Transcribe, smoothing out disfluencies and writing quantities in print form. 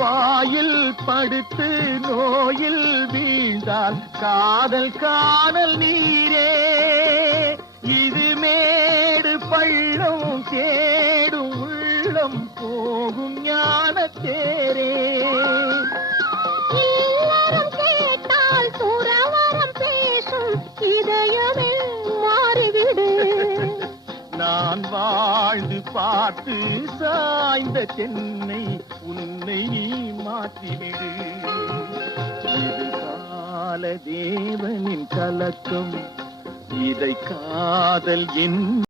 Boil படுத்து நோயில் வீழ்ந்தால் காதல் காணல் நீரே. இது மேடு பள்ளம் தேடும் உள்ளம் போகும் ஞான தேரே. இல்லறம் கேட்டால் துறவறம் பேசும் இதயமே மாறிவிடு. நான் வாழ்ந்து பார்த்து சாய்ந்த தென்னை உன்னை நீ மாற்றிவிடு. இது கால தேவனின் கலக்கம், இதை காதல் என்